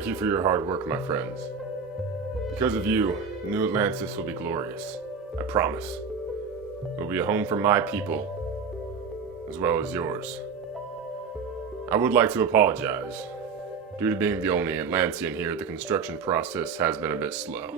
Thank you for your hard work, my friends. Because of you, New Atlantis will be glorious. I promise. It will be a home for my people, as well as yours. I would like to apologize. Due to being the only Atlantean here, the construction process has been a bit slow.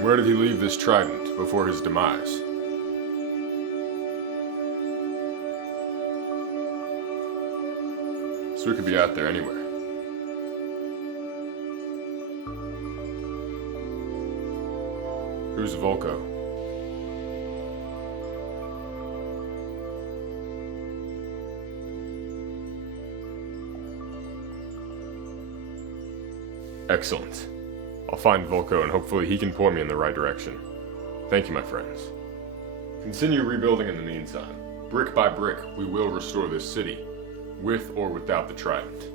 Where did he leave this trident before his demise? So it could be out there anywhere. Who's Volcko? Excellent. I'll find Volcko and hopefully he can point me in the right direction. Thank you, my friends. Continue rebuilding in the meantime. Brick by brick, we will restore this city, with or without the trident.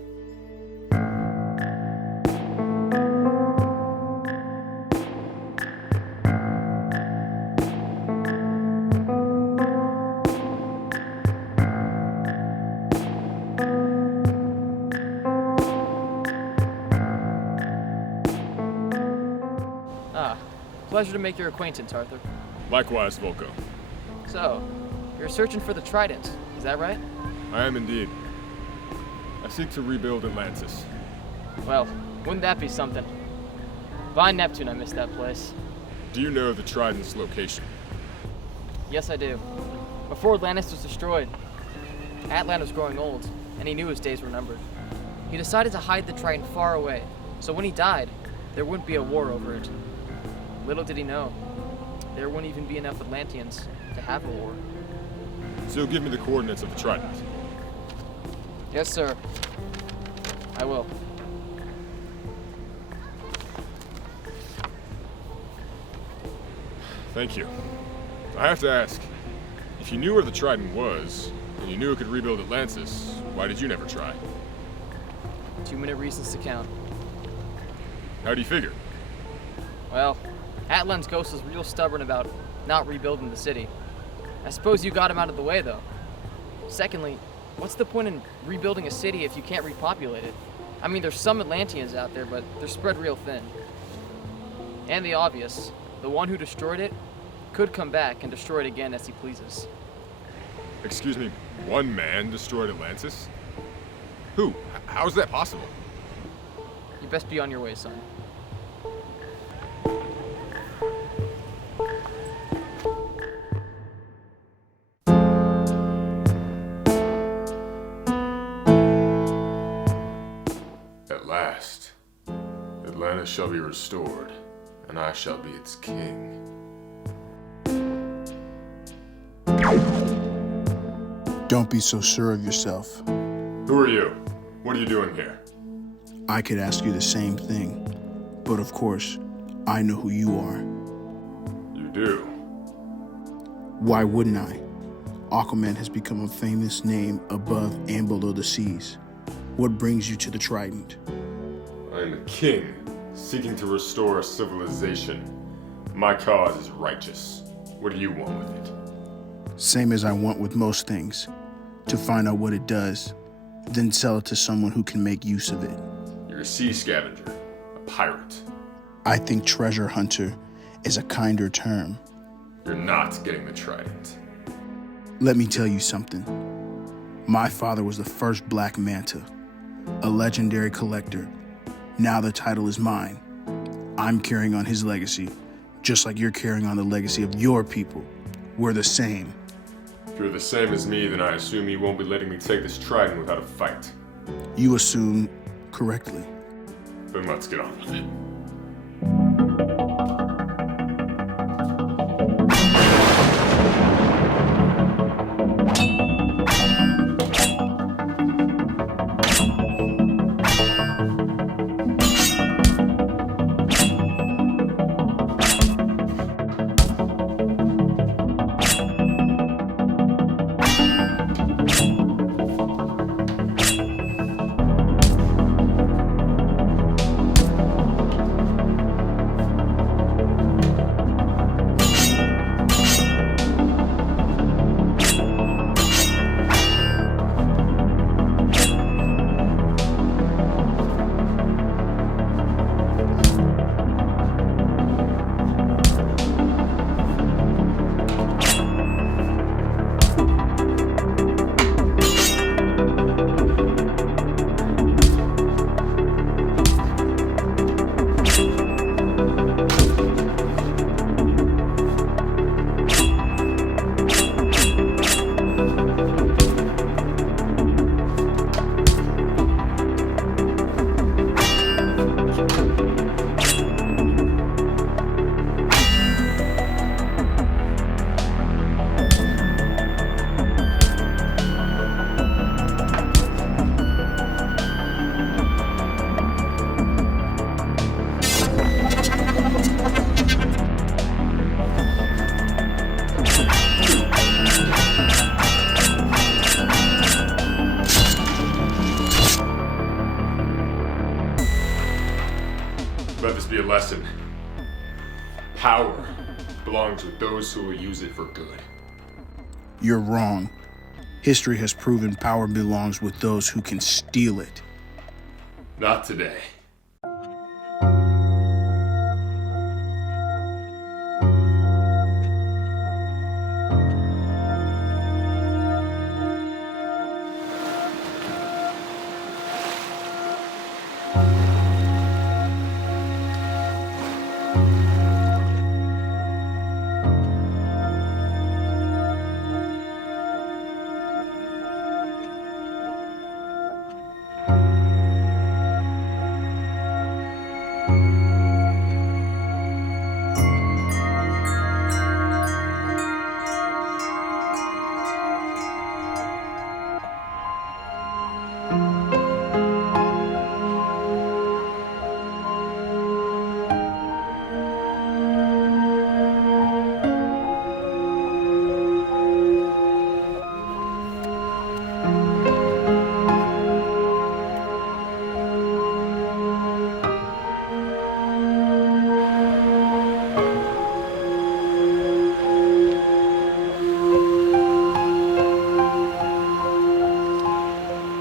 Pleasure to make your acquaintance, Arthur. Likewise, Volcko. So, you're searching for the trident, is that right? I am indeed. I seek to rebuild Atlantis. Well, wouldn't that be something? By Neptune, I missed that place. Do you know the trident's location? Yes, I do. Before Atlantis was destroyed, Atlan was growing old, and he knew his days were numbered. He decided to hide the trident far away, so when he died, there wouldn't be a war over it. Little did he know, there wouldn't even be enough Atlanteans to have a war. So give me the coordinates of the trident. Yes, sir. I will. Thank you. I have to ask, if you knew where the trident was, and you knew it could rebuild Atlantis, why did you never try? 2 minute reasons to count. How do you figure? Well, Atlan's ghost was real stubborn about not rebuilding the city. I suppose you got him out of the way, though. Secondly, what's the point in rebuilding a city if you can't repopulate it? I mean, there's some Atlanteans out there, but they're spread real thin. And the obvious, the one who destroyed it could come back and destroy it again as he pleases. Excuse me, one man destroyed Atlantis? Who? How is that possible? You best be on your way, son. At last, Atlantis shall be restored, and I shall be its king. Don't be so sure of yourself. Who are you? What are you doing here? I could ask you the same thing, but of course, I know who you are. You do? Why wouldn't I? Aquaman has become a famous name above and below the seas. What brings you to the trident? I am a king, seeking to restore a civilization. My cause is righteous. What do you want with it? Same as I want with most things. To find out what it does, then sell it to someone who can make use of it. You're a sea scavenger, a pirate. I think treasure hunter is a kinder term. You're not getting the trident. Let me tell you something. My father was the first Black Manta, a legendary collector. Now the title is mine. I'm carrying on his legacy, just like you're carrying on the legacy of your people. We're the same. If you're the same as me, then I assume you won't be letting me take this trident without a fight. You assume correctly. Then let's get on with it. Let this be a lesson. Power belongs with those who will use it for good. You're wrong. History has proven power belongs with those who can steal it. Not today.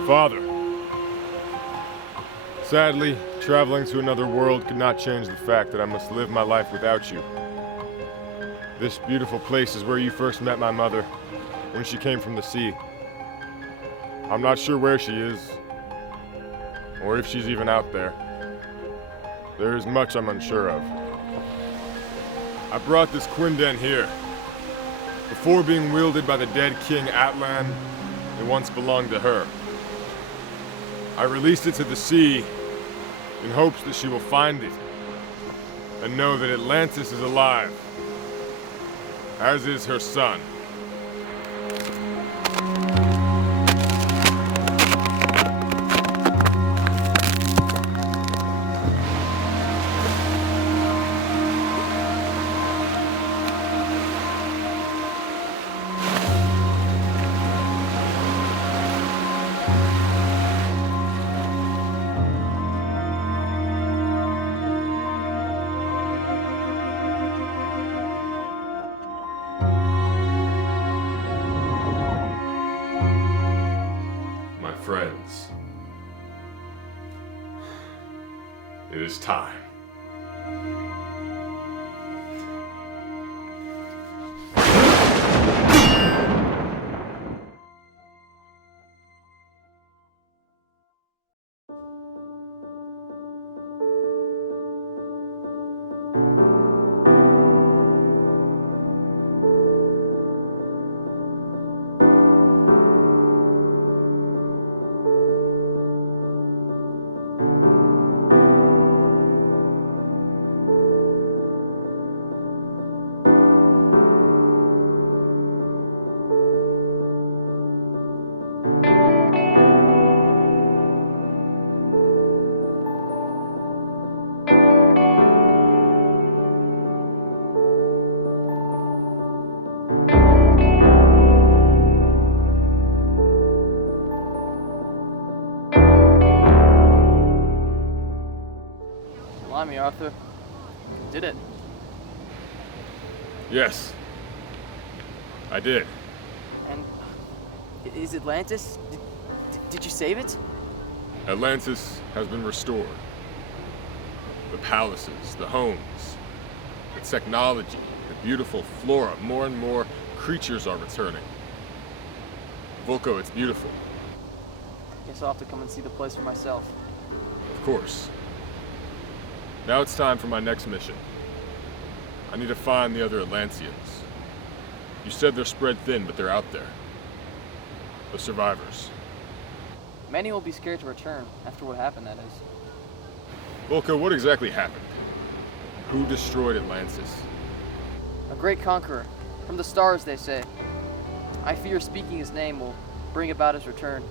Father, sadly, traveling to another world could not change the fact that I must live my life without you. This beautiful place is where you first met my mother, when she came from the sea. I'm not sure where she is, or if she's even out there. There is much I'm unsure of. I brought this Quindent here. Before being wielded by the dead King Atlan, it once belonged to her. I released it to the sea in hopes that she will find it and know that Atlantis is alive, as is her son. Friends, it is time. Blimey, Arthur. Did it. Yes, I did. And is Atlantis? Did you save it? Atlantis has been restored. The palaces, the homes, the technology, the beautiful flora, more and more creatures are returning. Volcko, it's beautiful. Guess I'll have to come and see the place for myself. Of course. Now it's time for my next mission. I need to find the other Atlanteans. You said they're spread thin, but they're out there. The survivors. Many will be scared to return after what happened, that is. Volcko, what exactly happened? Who destroyed Atlantis? A great conqueror. From the stars, they say. I fear speaking his name will bring about his return.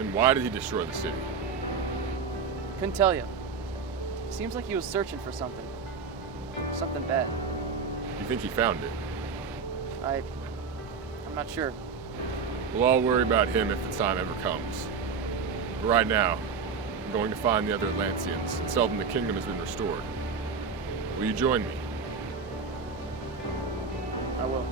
And why did he destroy the city? Couldn't tell you. Seems like he was searching for something. Something bad. You think he found it? I'm not sure. Well, I'll worry about him if the time ever comes. But right now, I'm going to find the other Atlanteans and tell them the kingdom has been restored. Will you join me? I will.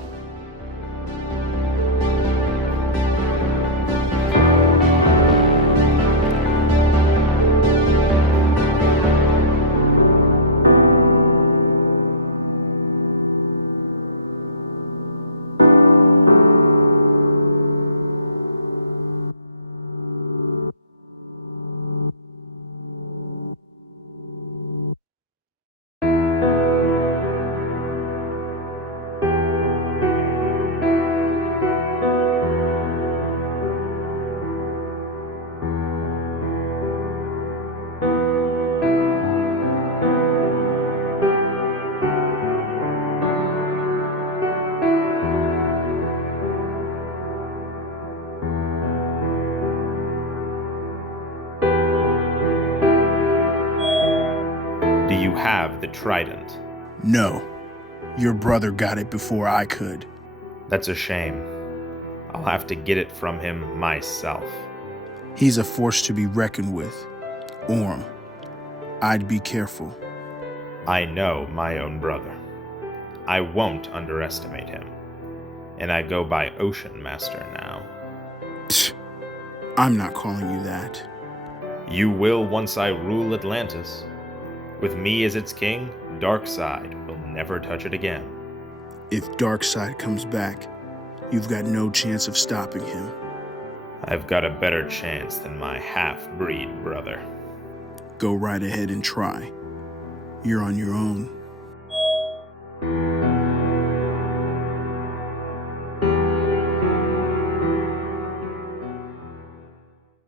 Do you have the trident? No, your brother got it before I could. That's a shame. I'll have to get it from him myself. He's a force to be reckoned with. Orm, I'd be careful. I know my own brother. I won't underestimate him. And I go by Ocean Master now. Tch, I'm not calling you that. You will once I rule Atlantis. With me as its king, Darkseid will never touch it again. If Darkseid comes back, you've got no chance of stopping him. I've got a better chance than my half-breed brother. Go right ahead and try. You're on your own.